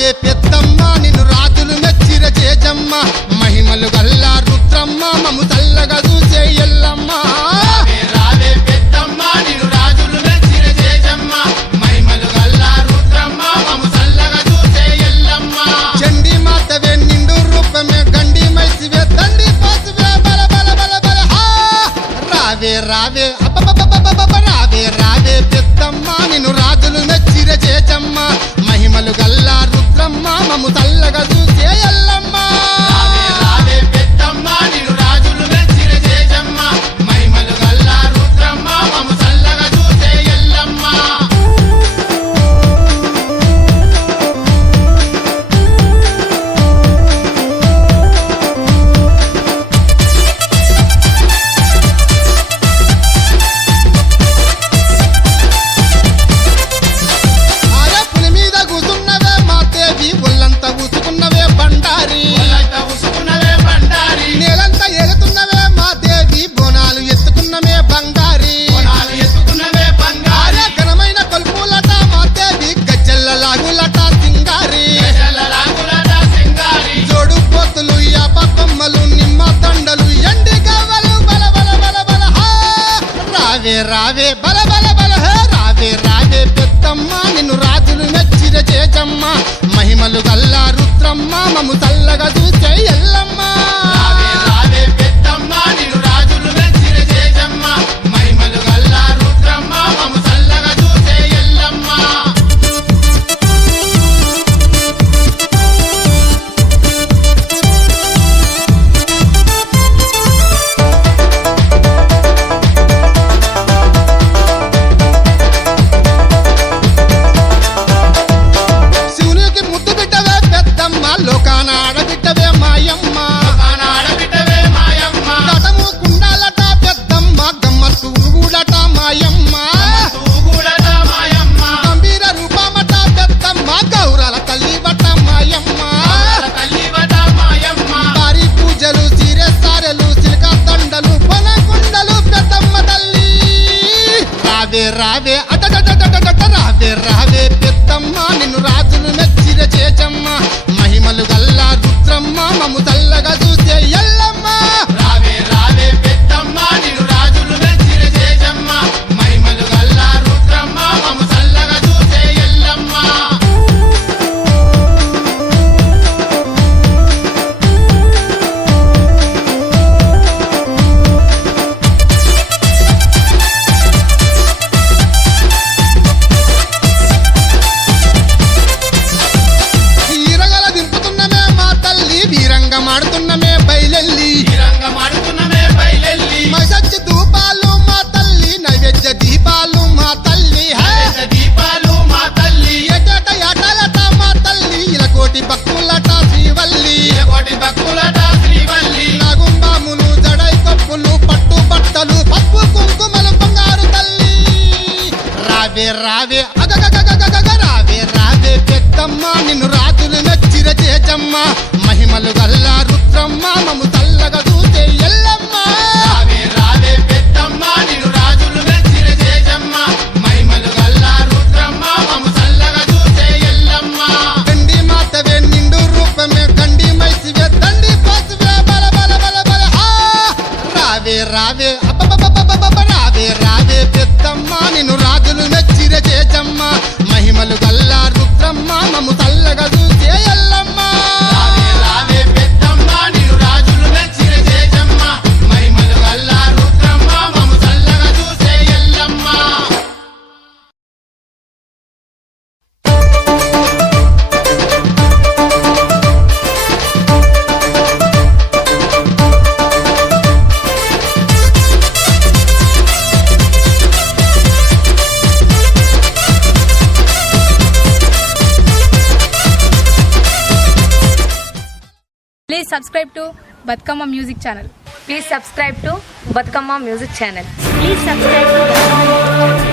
రావే పెద్దమ్మ నిన్ను రాజులు మెచ్చిర చేజమ్మ మహిమలు గల్లా రుద్రమ్మ మము చల్లగా చూసే ఎల్లమ్మ రావే పెద్దమ్మ నిన్ను రాజులు మెచ్చిన చేజమ్మ మహిమలు గల్లా రుద్రమ్మ మము చల్లగా చూసే ఎల్లమ్మ చండి మాతవే నిండు రూపమే గండి మైసివే దండి పాసువే బల బల బల బల హా రావే రావే రావే రావే పెద్దమ్మ నిన్ను రాజులు మెచ్చిర చేజమ్మ మహిమలు గల్లా రుద్రమ్మ మము చల్లగా చూసే ఎల్లమ్మ రావే పెద్దమ్మ నిన్ను రాజులు మెచ్చిన చేజమ్మ మహిమలు గల్లా రుద్రమ్మ మము చల్లగా చూసే ఎల్లమ్మ ఆయా పులి మీద కూసున్నవే మా దేవి ఒళ్ళంతా ఊసుకున్నవే బండారి ఒళ్ళంతా ఉసుకున్నవే బండారి నేలంతా ఎగుతున్నవే మా దేవి బోనాలు ఎత్తుకున్నమే బంగారి కొనాలు ఎత్తుకున్నవే బంగారి ఆయా ఘనమైన కొల్పులట మా దేవి గజ్జల్ల లాగులట సింగారి రాగులట సింగారి జోడు పోతులు యాప కొమ్మలు నిమ్మ దండలు ఎండి గవ్వలు బల బల బల బల హా రావే రావే బల బల బల హే రావే రావే పెద్దమ్మ నిన్ను రాజులు మెచ్చిర చేజమ్మ మహిమలు గల్లా రుద్రమ్మ మము చల్లగా చూసే ఎల్లమ్మ రావే పెద్దమ్మ నిన్ను రాజులు మెచ్చిన చేజమ్మ మహిమలు గల్లా రుద్రమ్మ మము చల్లగా చూసే ఎల్లమ్మ శివునికి ముద్దు బిడ్డవే పెద్దమ్మ లోకాన ఆడబిడ్డవే మాయమ్మ ఆడబిడ్డవే మాయమ్మ కటము కుండాలట పెద్దమ్మ గమ్మత్తు ఊగుడట మాయమ్మ తూగుడట మాయమ్మ గంభీర రూపమట పెద్దమ్మ గౌరల తల్లివట మాయమ్మ తల్లివట మాయమ్మ భారీ పూజలు సీరె సారెలు సిల్క దండలు పొనకుండలు పెద్దమ్మ తల్లి రావే రావే అటటటటటట రావే రావే పెద్దమ్మ నిన్ను రాజులు మెచ్చిర చేజమ్మ మహిమలు గల్లా రుద్రమ్మ మము చల్లగా చూసే ఎల్లమ్మ రావే పెద్దమ్మ నిన్ను రాజులు మెచ్చిన చేజమ్మ మహిమలు గల్లా రుద్రమ్మ మము చల్లగా చూసే ఎల్లమ్మ ఈరగల దింపుతున్నమే మా తల్లి వీరంగం ఆడుతున్నమే బయలెల్లి రంగమాడుతున్నమే బయలెల్లి మసచ్చి ధూపాలు మా తల్లి నైవేద్య దీపాలు మా తల్లి హే దీపాలు మా తల్లి ఏటేట ఏటాలట మా తల్లి ఇలకోటి భక్తులట శ్రీవల్లి కోటి భక్తులట శ్రీవల్లి నాగుంబాములు జడై కప్పులు పట్టు బట్టలు పప్పు కుంకుమలు బంగారు తల్లి రావే రావే అగగగగగగ రావే రావే పెద్దమ్మ నిన్ను రాజులు మెచ్చిర చేజమ్మ మహిమలు గల్లా రుద్రమ్మ మము చల్లగా చూసే ఎల్లమ్మ రావే పెద్దమ్మ నిన్ను రాజులు మెచ్చిన చేజమ్మ మహిమలు గల్లా రుద్రమ్మ మము చల్లగా చూసే ఎల్లమ్మ గండి మాతవే నిండు రూపమే గండి మైసివే దండి పాసువే బల బల బల బల హా రావే రావే రావే రావే పెద్దమ్మ నిన్ను రాజులు మెచ్చిర చేజమ్మ మహిమలు గల్లా రుద్రమ్మ మము చల్లగా చూసే ఎల్లమ్మ రావే పెద్దమ్మ నిన్ను రాజులు మెచ్చిన చేజమ్మ మహిమలు గల్లా రుద్రమ్మ మము చల్లగా చూసే Yellamma Please subscribe to Batkama Music Channel. Please subscribe to Batkama Music Channel. Please subscribe to